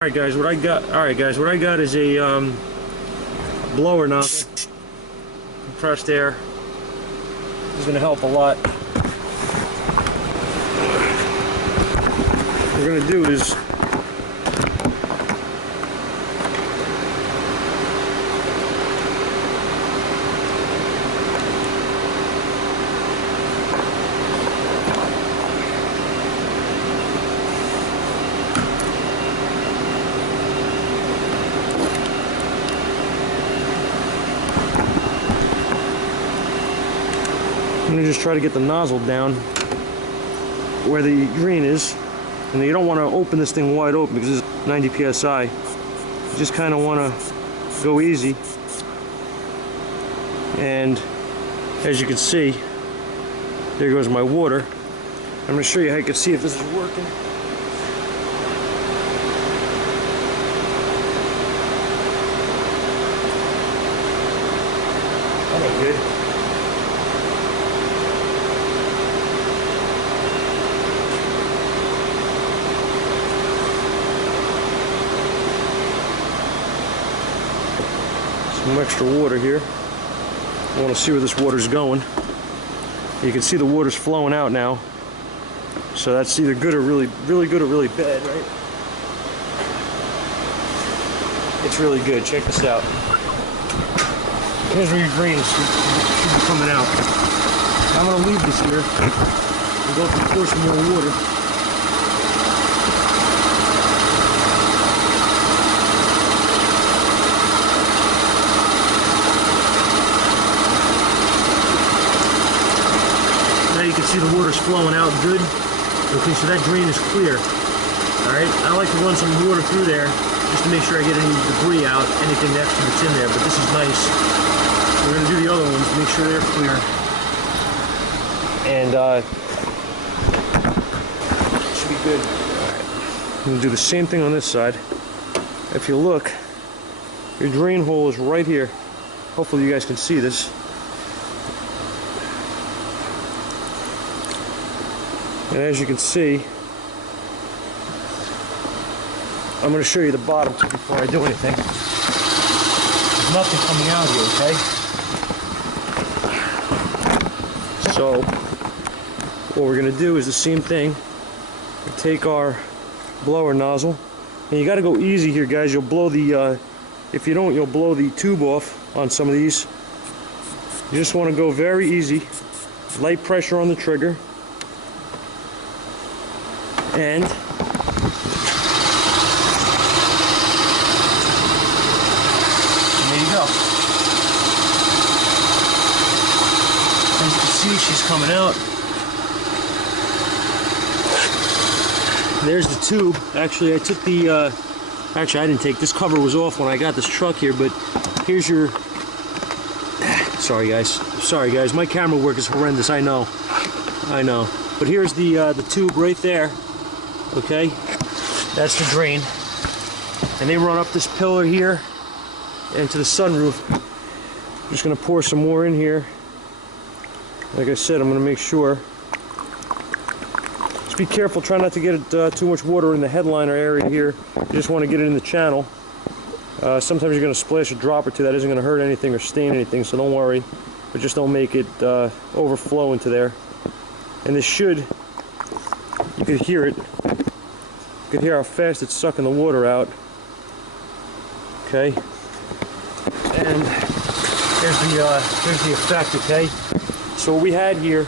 Alright guys, what I got is a blower nozzle, compressed air. This is going to help a lot. What we're going to do is I'm going to just try to get the nozzle down where the green is. And you don't want to open this thing wide open because it's 90 psi. You just kind of want to go easy. And as you can see, there goes my water. I'm going to show you how you can see if this is working. That ain't good. Some extra water here. I want to see where this water's going. You can see the water's flowing out now. So that's either good or really good or really bad, right? It's really good. Check this out. Here's where your green should be coming out. I'm going to leave this here and go to pour some more water. You can see the water's flowing out good. Okay, so that drain is clear. Alright, I like to run some water through there just to make sure I get any debris out, anything extra that's in there, but this is nice. We're going to do the other ones, make sure they're clear. And should be good. Alright, I'm going to do the same thing on this side. If you look, your drain hole is right here. Hopefully you guys can see this. And as you can see, I'm going to show you the bottom too before I do anything. There's nothing coming out here, okay? So, what we're going to do is the same thing. We take our blower nozzle, and you got to go easy here, guys. You'll blow the, if you don't, you'll blow the tube off on some of these. You just want to go very easy, light pressure on the trigger. And there you go. As you can see, she's coming out. There's the tube. Actually, I took the, actually I didn't take, this cover was off when I got this truck here, but here's your, sorry guys, my camera work is horrendous, I know. But here's the tube right there. Okay, that's the drain, and they run up this pillar here into the sunroof. I'm just going to pour some more in here. Like I said, I'm going to make sure. Just be careful, try not to get it, too much water in the headliner area here. You just want to get it in the channel. Sometimes you're going to splash a drop or two. That isn't going to hurt anything or stain anything, so don't worry. But just don't make it overflow into there. And this should, you can hear it. You can hear how fast it's sucking the water out. Okay, and here's the effect. Okay, so what we had here,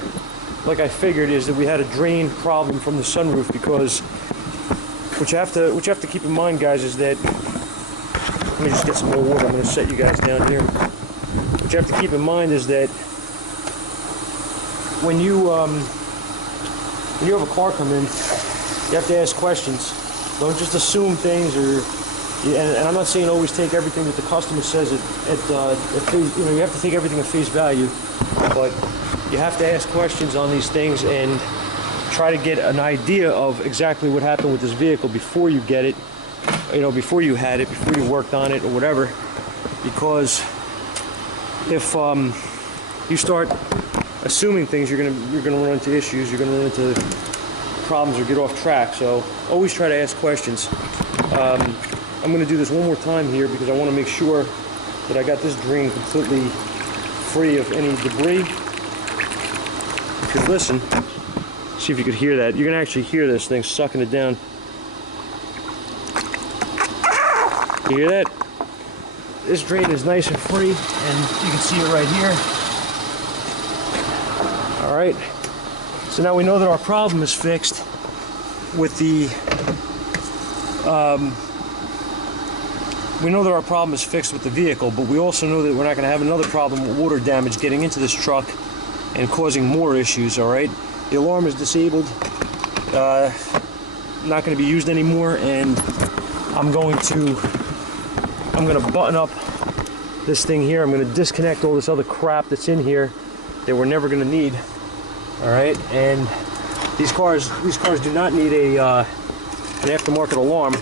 like I figured, is that we had a drain problem from the sunroof, because what you have to keep in mind, guys, is that, let me just get some more water. I'm going to set you guys down here. What you have to keep in mind is that when you have a car come in, you have to ask questions. Don't just assume things, and I'm not saying always take everything that the customer says at face, you have to take everything at face value, but you have to ask questions on these things and try to get an idea of exactly what happened with this vehicle before you get it, before you had it, before you worked on it or whatever. Because if you start assuming things, you're gonna run into issues. You're gonna run into problems or get off track. So always try to ask questions. I'm going to do this one more time here because I want to make sure that I got this drain completely free of any debris. Because listen, see if you could hear that. You're going to actually hear this thing sucking it down. You hear that? This drain is nice and free, and you can see it right here. All right. So now we know that our problem is fixed with the. We know that our problem is fixed with the vehicle, but we also know that we're not going to have another problem with water damage getting into this truck and causing more issues. All right. The alarm is disabled. Not going to be used anymore, and I'm going to button up this thing here. I'm going to disconnect all this other crap that's in here that we're never going to need. All right, and these cars do not need an aftermarket alarm.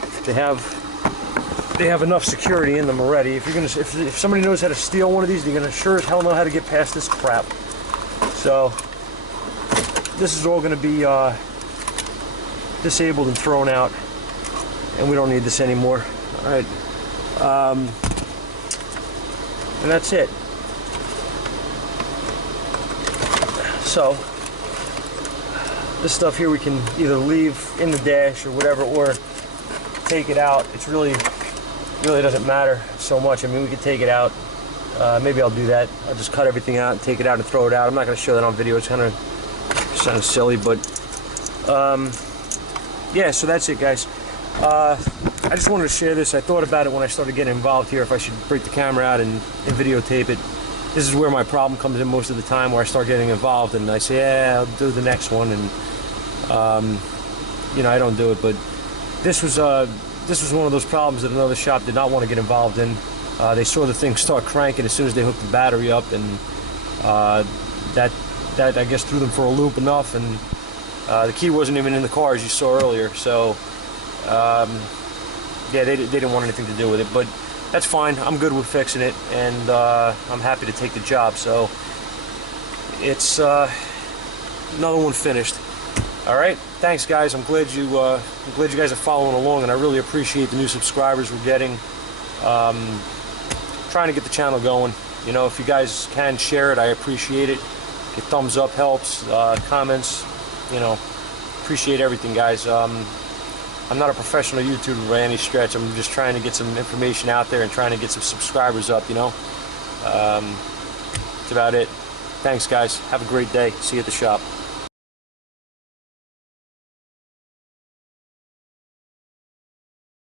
They have enough security in them already. If somebody knows how to steal one of these, they're going to sure as hell know how to get past this crap. So this is all going to be disabled and thrown out, and we don't need this anymore. All right. And that's it. So this stuff here we can either leave in the dash or whatever, or take it out. It's really doesn't matter so much. I mean, we could take it out. Maybe I'll do that. I'll just cut everything out and take it out and throw it out. I'm not going to show that on video. It's kind of silly, but yeah. So that's it, guys. I just wanted to share this. I thought about it when I started getting involved here, if I should break the camera out and videotape it. This is where my problem comes in most of the time, where I start getting involved and I say, yeah, I'll do the next one, and you know, I don't do it. But this was one of those problems that another shop did not want to get involved in. They saw the thing start cranking as soon as they hooked the battery up, and that I guess threw them for a loop enough, and the key wasn't even in the car, as you saw earlier. So yeah, they didn't want anything to do with it, but that's fine. I'm good with fixing it, and I'm happy to take the job. So it's another one finished. All right, thanks, guys. I'm glad you guys are following along, and I really appreciate the new subscribers we're getting. Trying to get the channel going. You know, if you guys can share it, I appreciate it. Your thumbs up helps. Comments, you know, appreciate everything, guys. I'm not a professional YouTuber by any stretch. I'm just trying to get some information out there and trying to get some subscribers up, you know. That's about it. Thanks, guys. Have a great day. See you at the shop.